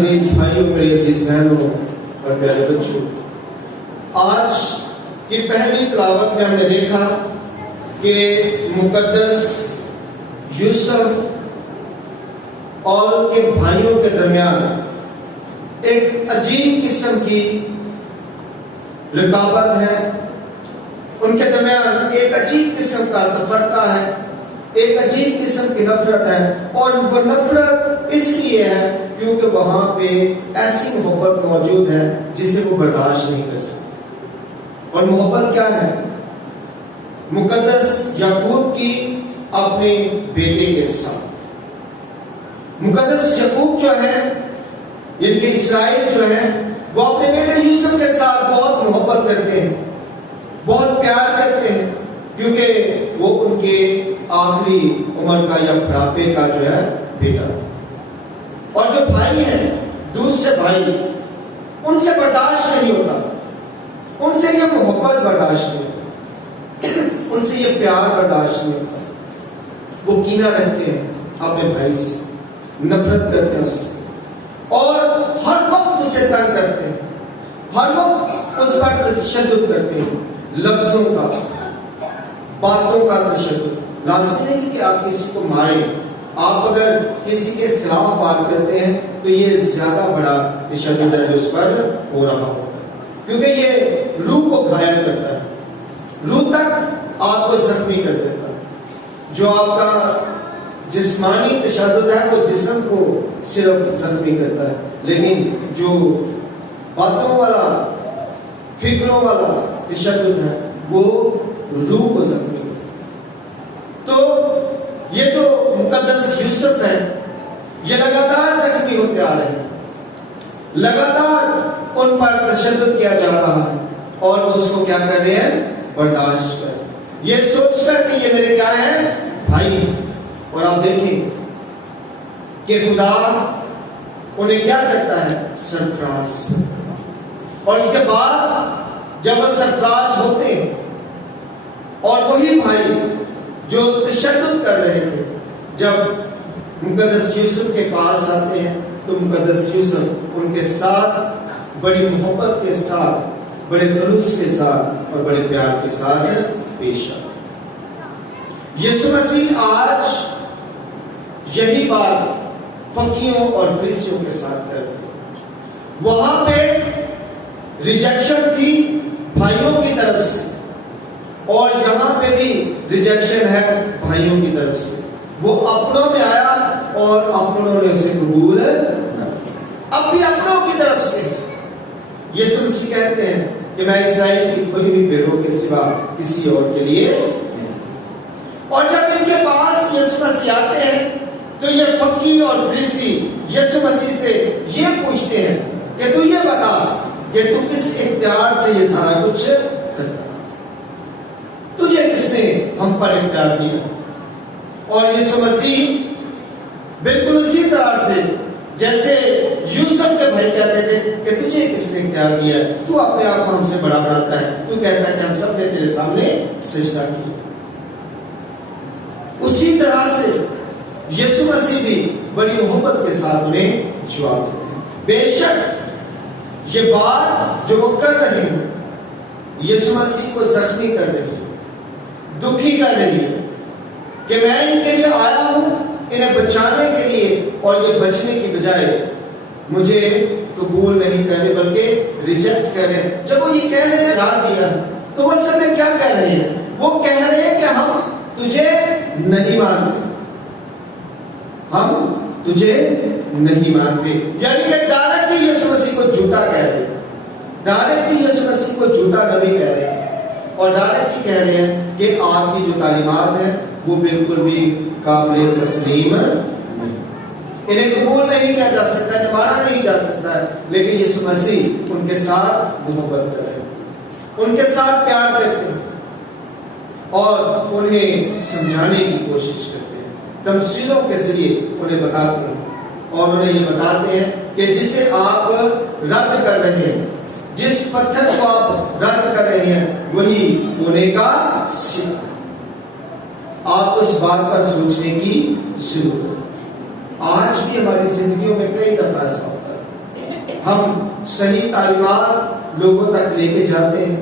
عزیز بھائیوں، میری عزیز بہنوں اور پیارے بچوں، آج کی پہلی تلاوت میں ہم نے دیکھا کہ مقدس یوسف اور ان کے بھائیوں کے درمیان ایک عجیب قسم کی رکاوٹ ہے، ان کے درمیان ایک عجیب قسم کا تفرقہ ہے، ایک عجیب قسم کی نفرت ہے، اور وہ نفرت اس لیے ہے کیونکہ وہاں پہ ایسی محبت موجود ہے جسے وہ برداشت نہیں کر سکتے۔ اور محبت کیا ہے؟ مقدس یعقوب کی اپنے بیٹے کے ساتھ۔ مقدس یعقوب جو ہے، ان کے اسرائیل جو ہے، وہ اپنے بیٹے یوسف کے ساتھ بہت محبت کرتے ہیں، بہت پیار کرتے ہیں، کیونکہ وہ ان کے آخری عمر کا یا بڑھاپے کا جو ہے بیٹا۔ اور جو بھائی ہیں، دوسرے بھائی، ان سے برداشت نہیں ہوتا، ان سے یہ محبت برداشت نہیں ہوتا، ان سے یہ پیار برداشت نہیں ہوتا۔ وہ کینہ رکھتے ہیں اپنے بھائی سے، نفرت کرتے ہیں اس سے، اور ہر وقت اسے تنگ کرتے ہیں، ہر وقت اس پر تشدد کرتے ہیں، لفظوں کا، باتوں کا تشدد۔ لازم نہیں کہ آپ کسی کو ماریں، آپ اگر کسی کے خلاف بات کرتے ہیں تو یہ زیادہ بڑا تشدد ہے جو اس پر ہو رہا ہوتا ہے، کیونکہ یہ روح کو گھائل کرتا ہے، روح تک آپ کو زخمی کر دیتا ہے۔ جو آپ کا جسمانی تشدد ہے وہ جسم کو صرف زخمی کرتا ہے، لیکن جو باتوں والا، فکروں والا تشدد ہے وہ روح کو زخمی کرتا ہے۔ تو یہ جو مقدس یوسف ہیں، یہ لگاتار زخمی ہوتے آ رہے ہیں، لگاتار ان پر تشدد کیا جا رہا ہے، اور وہ اس کو کیا کر رہے ہیں؟ برداشت کر رہے ہیں، یہ سوچ کر کہ یہ میرے کیا ہیں؟ بھائی ہیں۔ اور آپ دیکھیں کہ خدا انہیں کیا کرتا ہے؟ سرفراز۔ اور اس کے بعد جب وہ سرفراز ہوتے ہیں اور وہی بھائی جو تشدد کر رہے تھے، جب مقدس یوسف کے پاس آتے ہیں تو مقدس یوسف ان کے ساتھ بڑی محبت کے ساتھ، بڑے خلوص کے ساتھ اور بڑے پیار کے ساتھ پیش آتے ہیں۔ یسوع مسیح آج یہی بات فقیوں اور فریسیوں کے ساتھ کر رہے ہیں۔ وہاں پہ ریجیکشن تھی بھائیوں کی طرف سے، اور یہاں پہ بھی ریجیکشن ہے بھائیوں کی طرف سے۔ وہ اپنوں میں آیا اور اپنوں نے اسے قبول نہ کیا، اب بھی اپنوں کی طرف سے۔ یسوع مسیح کہتے ہیں کہ میں اسرائیل کی کھوئی ہوئی بھیڑوں کے سوا کسی اور کے لیے نہیں۔ اور جب ان کے پاس یسوع مسیح آتے ہیں تو یہ فقی اور فریسی یسوع مسیح سے یہ پوچھتے ہیں کہ تو یہ بتا کہ تو کس اختیار سے یہ سارا کچھ کرتا، تجھے کس نے ہم پر اختیار دیا؟ اور یسوع مسیح بالکل اسی طرح سے جیسے یوسف کے بھائی کہتے تھے کہ تجھے کس نے اختیار دیا ہے، تو اپنے آپ کو ہم سے بڑا بناتا ہے، تو کہتا ہے کہ ہم سب نے تیرے سامنے سجدہ کیا۔ اسی طرح سے یسوع مسیح بھی بڑی محبت کے ساتھ انہیں جواب دیتے ہیں۔ بے شک یہ بات جو وہ کر رہے ہیں یسوع مسیح کو زخمی کر رہی ہے، دکھی کر رہی ہے، کہ میں ان کے لیے آیا ہوں انہیں بچانے کے لیے، اور یہ بچنے کی بجائے مجھے قبول نہیں کر رہے بلکہ ریجیکٹ کر رہے ہیں۔ جب وہ یہ کہہ رہے ہیں رات دیا تو وہ اصل میں کیا کہہ رہے ہیں؟ وہ کہہ رہے ہیں کہ ہم تجھے نہیں مانتے، ہم تجھے نہیں مانتے، یعنی کہ ڈائریکٹ ہی یسوع مسیح کو جھوٹا کہہ رہے ہیں، ڈائریکٹ ہی یسوع مسیح کو جھوٹا نبی کہہ رہے ہیں، اور ڈائریکٹ ہی کہہ رہے ہیں کہ آپ کی جو تعلیمات ہیں وہ بالکل بھی قابل تسلیم نہیں، انہیں قبول نہیں کیا جا سکتا، انہیں مانا نہیں جا سکتا ہے۔ لیکن یسوع مسیح ان کے ساتھ محبت کر رہے ہیں، ان کے ساتھ پیار کرتے ہیں، اور انہیں سمجھانے کی کوشش کرتے ہیں، تمثیلوں کے ذریعے انہیں بتاتے ہیں، اور انہیں یہ بتاتے ہیں کہ جسے آپ رد کر رہے ہیں، جس پتھر کو آپ رد کر رہے ہیں وہی کونے کا سکہ۔ آپ کو اس بات پر سوچنے کی ضرورت ہے۔ آج بھی ہماری زندگیوں میں کئی دفعہ ایسا ہوتا ہے ہم صحیح تعلیمات لوگوں تک لے کے جاتے ہیں،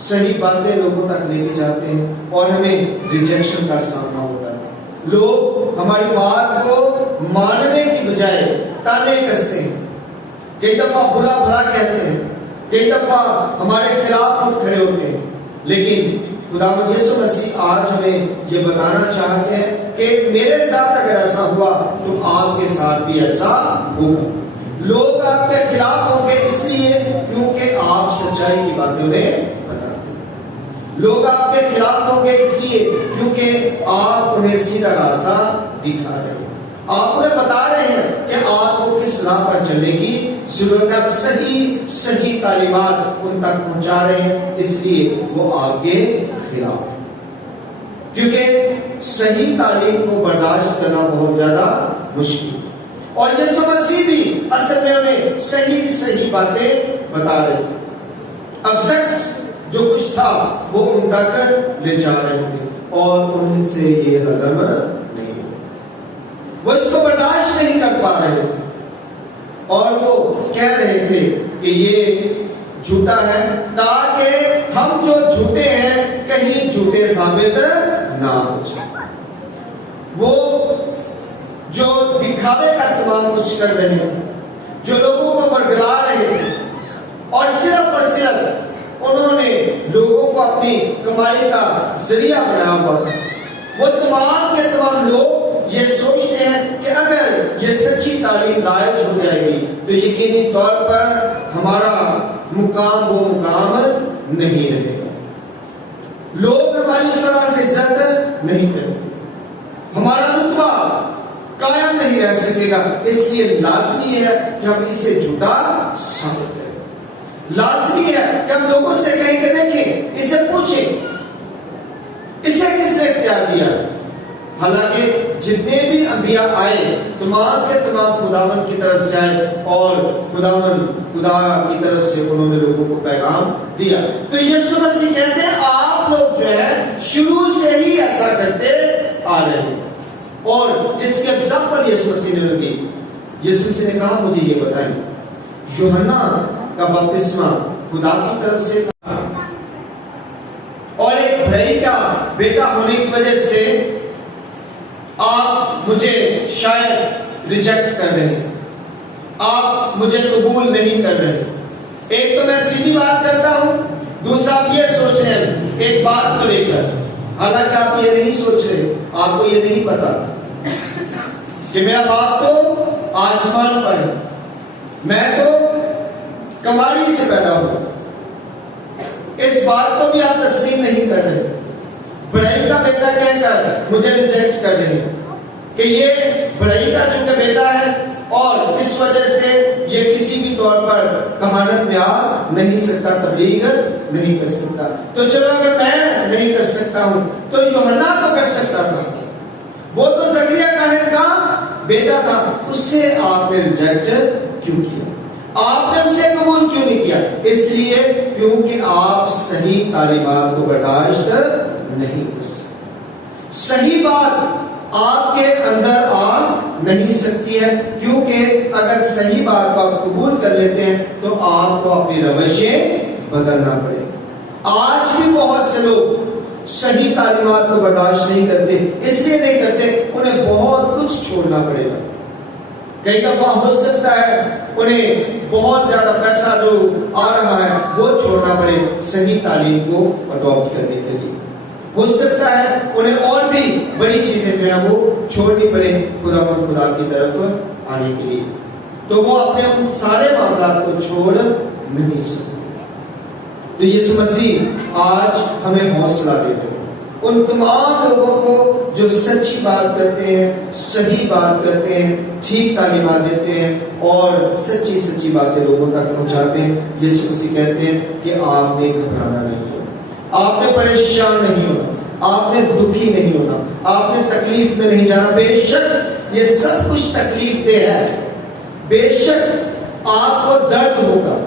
صحیح باتیں لوگوں تک لے کے جاتے ہیں اور ہمیں ریجیکشن کا سامنا ہوتا ہے۔ لوگ ہماری بات کو ماننے کی بجائے تانے کستے ہیں، کئی دفعہ برا بھلا کہتے ہیں، کئی دفعہ ہمارے خلاف اٹھ کھڑے ہوتے ہیں، لیکن خداوند یسوع مسیح آج ہمیں یہ بتانا چاہتے ہیں کہ میرے ساتھ اگر ایسا ہوا تو آپ کے ساتھ بھی ایسا ہوگا۔ لوگ آپ کے خلاف ہوں گے اس لیے کیونکہ آپ سچائی کی باتیں انہیں بتاتے ہیں۔ لوگ آپ کے خلاف ہوں گے اس لیے کیونکہ آپ انہیں سیدھا راستہ دکھا رہے ہیں، آپ انہیں بتا رہے ہیں کہ آپ کو کس راہ پر چلنے کی ضرورت ہے، آپ صحیح تعلیمات ان تک پہنچا رہے ہیں، اس لیے وہ آپ کے خلاف ہیں۔ کیونکہ صحیح تعلیم کو برداشت کرنا بہت زیادہ مشکل ہے، اور یسوع مسیح بھی اصل میں انہیں صحیح باتیں بتا رہے تھے، ایگزیکٹ جو کچھ تھا وہ ان تک لے جا رہے تھے اور انہیں سے یہ ہضم نہیں ہوتا، وہ اس کو برداشت نہیں کر پا رہے تھے اور وہ کہہ رہے تھے کہ یہ جھوٹا ہے تاکہ ہم جو جھوٹے ہیں کہیں جھوٹے ثابت نہ ہو جائے۔ وہ جو دکھاوے کا تمام کچھ کر رہے ہیں، جو لوگوں کو برگلا رہے ہیں اور صرف انہوں نے لوگوں کو اپنی کمائی کا ذریعہ بنایا ہوا تھا، وہ تمام کے تمام لوگ یہ سوچتے ہیں کہ اگر یہ سچی تعلیم رائج ہو جائے گی تو یقینی طور پر ہمارا مقام وہ مقام نہیں رہے گا، لوگ ہماری اس طرح سے عزت نہیں کریں گے، ہمارا رتبہ قائم نہیں رہ سکے گا، اس لیے لازمی ہے کہ ہم اسے جھوٹا ثابت کریں، لازمی ہے کہ ہم لوگوں سے کہیں کہ دیکھیں اسے پوچھیں اسے کس نے اختیار دیا۔ حالانکہ جتنے بھی انبیاء آئے تمام کے تمام خداوند کی طرف سے آئے اور خدا کی طرف سے انہوں نے لوگوں کو پیغام دیا، تو یسوع مسیح کہتے ہیں آپ لوگ جو ہے شروع سے ہی ایسا کرتے آ رہے ہیں، اور اس کے ایگزامپل یسوع مسیح نے دی۔ یسوع مسیح نے کہا مجھے یہ بتائیں، یوحنا کا بپتسمہ خدا کی طرف سے تھا اور ایک بھائی کا بیٹا ہونے کی وجہ سے آپ مجھے شاید ریجیکٹ کر رہے ہیں، آپ مجھے قبول نہیں کر رہے۔ ایک تو میں سیدھی بات کرتا ہوں، دوسرا آپ یہ سوچ رہے ہیں ایک بات کو لے کر، حالانکہ آپ یہ نہیں سوچ رہے، آپ کو یہ نہیں پتا کہ میرا باپ تو آسمان پر ہے، میں تو کماری سے پیدا ہوا، اس بات کو بھی آپ تسلیم نہیں کر رہے، بڑائی کا بیٹا کہہ کر مجھے ریجیکٹ کر رہے ہیں کہ یہ بڑائی کا چونکہ بیٹا ہے اور اس وجہ سے یہ کسی بھی طور پر کہانت میں آ نہیں سکتا، تبلیغ نہیں کر سکتا۔ تو چلو اگر میں نہیں کر سکتا ہوں تو یوحنا تو کر سکتا تھا، وہ تو زکریا کاہن کا بیٹا تھا، اس سے آپ نے ریجیکٹ کیوں کیا؟ آپ نے اسے قبول کیوں نہیں کیا؟ اس لیے کیونکہ آپ صحیح تعلیمات کو برداشت نہیں کر سکتے، صحیح بات آپ کے اندر آ نہیں سکتی ہے، کیونکہ اگر صحیح بات کو آپ قبول کر لیتے ہیں تو آپ کو اپنی روشیں بدلنا پڑے گا۔ آج بھی بہت سے لوگ صحیح تعلیمات کو برداشت نہیں کرتے، اس لیے نہیں کرتے انہیں بہت کچھ چھوڑنا پڑے گا۔ کئی دفعہ ہو سکتا ہے انہیں بہت زیادہ پیسہ جو آ رہا ہے وہ چھوڑنا پڑے صحیح تعلیم کو اڈاپٹ کرنے کے لیے، ہو سکتا ہے انہیں اور بھی بڑی چیزیں جو ہیں وہ چھوڑنی پڑے خدا کی طرف آنے کے لیے، تو وہ اپنے ان سارے معاملات کو چھوڑ نہیں سکتے۔ تو یسوع مسیح آج ہمیں حوصلہ دیتے ہیں ان تمام لوگوں کو جو سچی بات کرتے ہیں، صحیح بات کرتے ہیں، ٹھیک تعلیمات دیتے ہیں اور سچی باتیں لوگوں تک پہنچاتے ہیں۔ یسوع مسیح کہتے ہیں کہ آپ نے گھبرانا نہیں ہونا، آپ نے پریشان نہیں ہونا، آپ نے دکھی نہیں ہونا، آپ نے تکلیف میں نہیں جانا۔ بے شک یہ سب کچھ تکلیف دہ ہے، بے شک آپ کو درد ہوگا،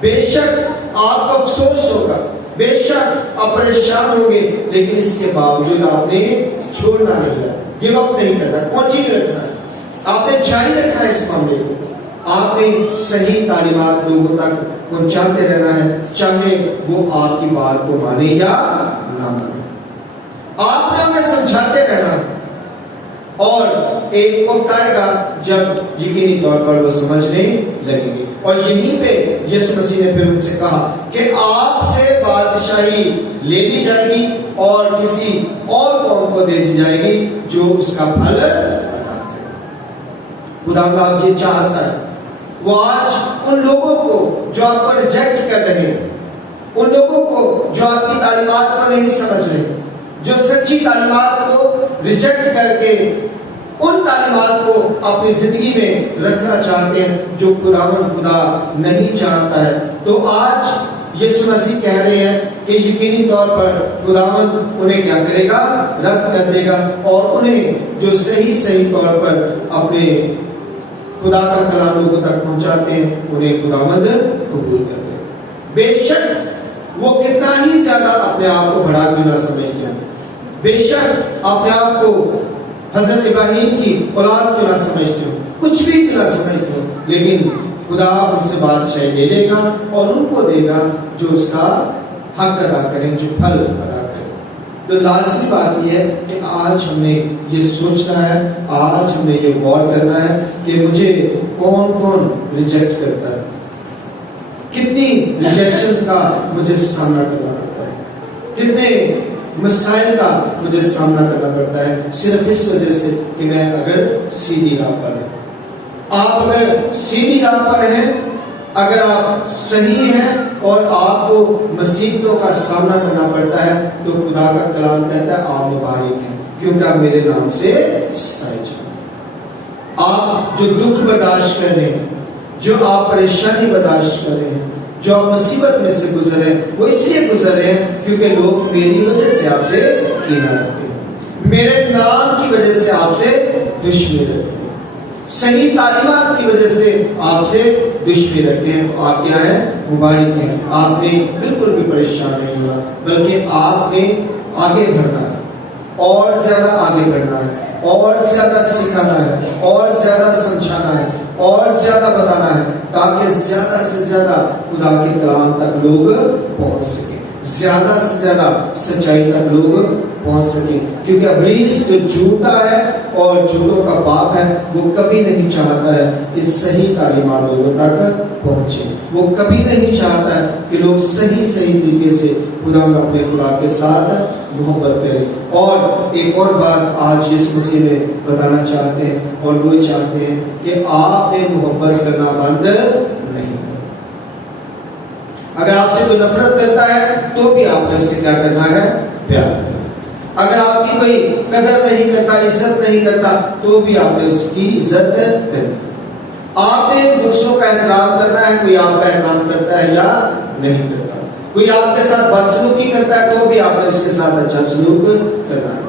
بے شک آپ کو افسوس ہوگا، بے شک آپ پریشان ہوں گے، لیکن اس کے باوجود آپ نے چھوڑنا نہیں ہے، گیو اپ نہیں کرنا، کنٹینیو رکھنا ہے، آپ نے جاری رکھنا ہے اس معاملے کو، آپ نے صحیح تعلیمات لوگوں تک پہنچاتے رہنا ہے، چاہے وہ آپ کی بات کو مانے یا نہ مانے۔ آپ نے انہیں سمجھاتے رہنا ہے، اور ایک وقت آئے گا جب یقینی طور پر وہ سمجھنے لگیں گے۔ اور یہیں پہ یسوع مسیح نے پھر ان سے کہا کہ آپ سے بادشاہی لے لی جائے گی اور کسی اور قوم کو دے دی جائے گی جو اس کا پھل ادا کرے۔ خدا آپ یہ چاہتا ہے، وہ آج ان لوگوں کو جو آپ کو ریجیکٹ کر رہے ہیں، ان لوگوں کو جو آپ کی تعلیمات کو نہیں سمجھ رہے، جو سچی تعلیمات کو ریجیکٹ کر کے ان تعلیمات کو اپنی زندگی میں رکھنا چاہتے ہیں جو خدا نہیں چاہتا ہے، تو آج یسوع مسیح کہہ رہے ہیں کہ یقینی طور پر خداوند انہیں کیا کرے گا؟ رد کر دے گا، اور انہیں جو صحیح طور پر اپنے خدا کا کلام لوگوں تک پہنچاتے ہیں انہیں خداوند قبول کر دے گا۔ بے شک وہ کتنا ہی زیادہ اپنے آپ کو بڑا کیوں نہ سمجھتے ہیں، بے شک اپنے آپ کو حضرت ابراہیم کی اولاد کیوں نہ سمجھتے ہو، کچھ بھی کیوں نہ سمجھتے ہو، لیکن خدا ان سے بادشاہی لے لے گا اور ان کو دے گا جو اس کا حق ادا کریں، جو پھل ادا کریں۔ تو لازمی بات یہ ہے کہ آج ہم نے یہ سوچنا ہے، آج ہم نے یہ غور کرنا ہے کہ مجھے کون کون ریجیکٹ کرتا ہے، کتنی ریجیکشنز کا مجھے سامنا کرنا پڑتا ہے، کتنے مسائل کا مجھے سامنا کرنا پڑتا ہے، صرف اس وجہ سے کہ میں اگر سیدھی راہ پر ہوں۔ آپ اگر سیدھی راہ پر ہیں، اگر آپ صحیح ہیں اور آپ کو مصیبتوں کا سامنا کرنا پڑتا ہے، تو خدا کا کلام کہتا ہے آپ مبارک ہیں کیونکہ آپ میرے نام سے ستائے جائیں۔ آپ جو دکھ برداشت کر رہے ہیں، جو آپ پریشانی برداشت کر رہے ہیں، جو آپ مصیبت میں سے گزرے ہیں، وہ اس لیے گزرے ہیں کیونکہ لوگ میری وجہ سے آپ سے کینہ رکھتے ہیں، میرے نام کی وجہ سے آپ سے دشمنی رکھتے ہیں، صحیح تعلیمات کی وجہ سے آپ سے دشمنی رکھتے ہیں۔ تو آپ کیا ہیں؟ مبارک ہیں۔ آپ نے بالکل بھی پریشان نہیں ہونا، بلکہ آپ نے آگے بڑھنا ہے، اور زیادہ آگے بڑھنا ہے، اور زیادہ سکھانا ہے، اور زیادہ سمجھانا ہے، اور زیادہ بتانا ہے، تاکہ زیادہ سے زیادہ خدا کے کلام تک لوگ پہنچ سکیں، زیادہ سے زیادہ سچائی تک لوگ پہنچ سکیں۔ کیونکہ ابلیس جو جھوٹا ہے اور جھوٹوں کا باپ ہے، وہ کبھی نہیں چاہتا ہے کہ صحیح تعلیمات لوگوں تک پہنچے، وہ کبھی نہیں چاہتا ہے کہ لوگ صحیح طریقے سے خدا اپنے خدا کے ساتھ محبت کریں۔ اور ایک اور بات آج یسوع مسیح میں بتانا چاہتے ہیں، اور وہ چاہتے ہیں کہ آپ نے محبت کرنا بند نہیں۔ اگر آپ سے کوئی نفرت کرتا ہے تو بھی آپ نے اس سے کیا کرنا ہے؟ پیار کرنا۔ اگر آپ کی کوئی قدر نہیں کرتا، عزت نہیں کرتا، تو بھی آپ نے اس کی عزت کرنی۔ آپ نے دوسروں کا احترام کرنا ہے، کوئی آپ کا احترام کرتا ہے یا نہیں کرتا، کوئی آپ کے ساتھ بدسلوکی کرتا ہے تو بھی آپ نے اس کے ساتھ اچھا سلوک کرنا ہے۔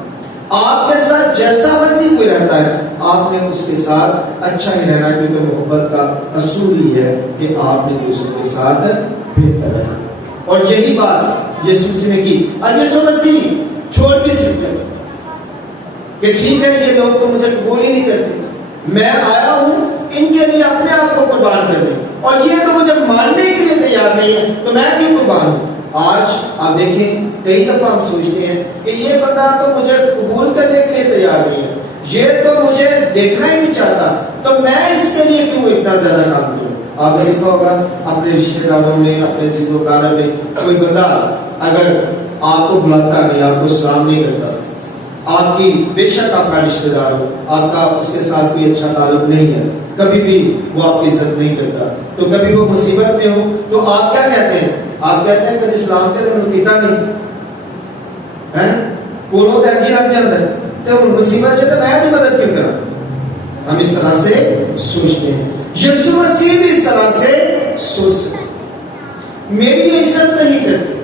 آپ کے ساتھ جیسا مرضی کوئی رہتا ہے، آپ نے اس کے ساتھ اچھا ہی رہنا ہے، کیونکہ محبت کا اصول ہی ہے کہ آپ نے دوسروں کے ساتھ بہتر رہنا۔ اور یہی بات یسوع مسیح نے کی۔ اور یسوع مسیح چھوڑ بھی سکتے ہیں کہ ٹھیک ہے یہ لوگ تو مجھے قبول ہی نہیں کرتے، میں آیا ہوں ان کے لیے اپنے آپ کو قربان کرنے، اور یہ تو مجھے ماننے کے لیے تیار نہیں ہے، تو میں کیوں قربان ہوں؟ آج آپ دیکھیں کئی دفعہ ہم سوچتے ہیں کہ یہ بندہ تو مجھے قبول کرنے کے لیے تیار نہیں ہے، یہ تو مجھے دیکھنا ہی نہیں چاہتا، تو میں اس کے لیے کیوں اتنا زیادہ کام کروں؟ آپ نے دیکھا ہوگا اپنے رشتے داروں میں، اپنے زندگار میں کوئی بندہ اگر آپ کو بلاتا نہیں، آپ کو سلام نہیں کرتا، آپ کی بے شک آپ کا رشتے دار ہو، آپ کا اس کے ساتھ کوئی اچھا تعلق نہیں ہے، کبھی بھی وہ آپ کی عزت نہیں کرتا، تو کبھی وہ مصیبت میں ہو تو آپ کیا کہتے ہیں؟ آپ کہتے ہیں کبھی سلام تے میں پیتا نہیں ہے، کونوں تہجی رکھ اندر تو مصیبت سے تو میں دی مدد کیوں کرا؟ ہم اس طرح سے سوچتے ہیں۔ یسوع مسیح بھی اس طرح سے سوچ سکتے، میری عزت نہیں کرتے،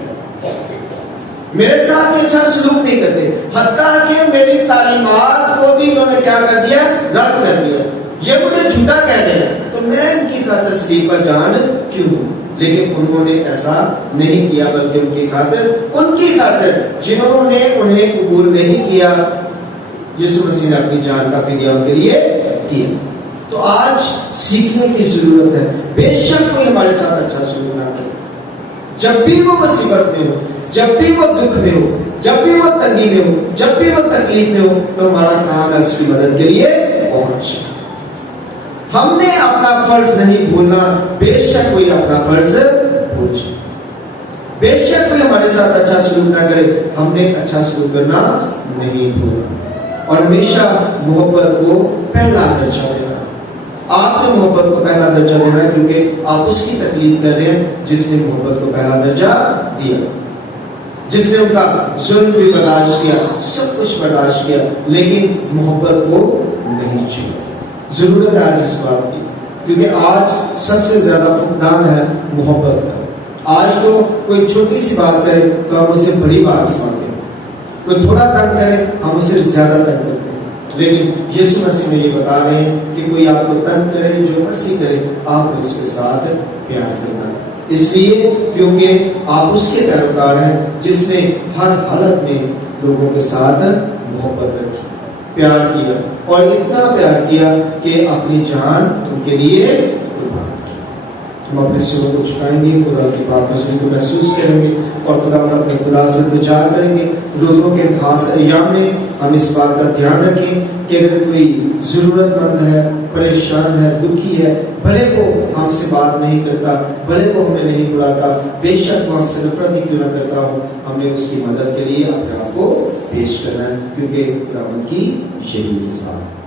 میرے ساتھ اچھا سلوک نہیں کرتے، حتیٰ کہ میری تعلیمات کو بھی انہوں نے کیا کر دیا؟ رد کر دیا، یہ مجھے جھوٹا کہہ رہے ہیں، تو میں ان کی خاطر صلیب پر جان کیوں دوں؟ لیکن انہوں نے ایسا نہیں کیا، بلکہ ان کی خاطر جنہوں نے انہیں قبول نہیں کیا، یسوع مسیح نے اپنی جان کا فدیہ ان کے لیے کیا۔ تو آج سیکھنے کی ضرورت ہے. بے شک کوئی ہمارے ساتھ اچھا سلوک نہ کرے، جب بھی وہ مصیبت میں ہو، جب بھی وہ دکھ میں ہو، جب بھی وہ تنگی میں ہو، جب بھی وہ تکلیف میں ہو، تو ہمارا کام ہے اس کی مدد کے لیے پہنچ. ہم نے اپنا فرض نہیں بھولنا، بے شک کوئی اپنا فرض بھول جائے. بے شک کوئی ہمارے ساتھ اچھا سلوک نہ کرے، ہم نے اچھا سلوک کرنا نہیں بھولنا. اور ہمیشہ محبت کو پہلا درجہ دینا. آپ نے محبت کو پہلا درجہ دینا ہے، کیونکہ آپ اس کی تقلید کر رہے ہیں جس نے محبت کو پہلا درجہ دیا، جس نے ان کا ظلم بھی برداشت کیا، سب کچھ برداشت کیا، لیکن محبت کو نہیں چھوڑا. ضرورت ہے آج اس بات کی، کیونکہ آج سب سے زیادہ فقدان ہے محبت کا. آج تو کوئی چھوٹی سی بات کرے تو ہم اسے بڑی بات سمجھتے ہیں، کوئی تھوڑا تنگ کرے ہم اسے زیادہ تنگ کرتے ہیں. لیکن یسوع مسیح میں یہ بتا رہے ہیں کہ کوئی آپ کو تنگ کرے، جو مرضی کرے، آپ نے اس کے ساتھ پیار کرنا ہے. اس لیے کیونکہ آپ اس کے پیروکار ہیں جس نے ہر حالت میں لوگوں کے ساتھ محبت رکھی، پیار کیا، اور اتنا پیار کیا کہ اپنی جان ان کے لیے قربان کی. ہم اپنے سروں کو جھکائیں گے، خدا کی بات کو محسوس کریں گے، اور خدا اپنے خدا سے التجا کریں گے. روزوں کے خاص ایام میں ہم اس بات کا دھیان رکھیں کہ اگر کوئی ضرورت مند ہے، پریشان ہے، دکھی ہے، بھلے وہ ہم سے بات نہیں کرتا، بھلے وہ ہمیں نہیں بلاتا، بے شک وہ ہم سے نفرت ہی کیوں نہ کرتا ہو، ہم نے اس کی مدد کے لیے اپنے آپ کو پیش کرنا ہے، کیونکہ خداوند کی یہی مثال ہے.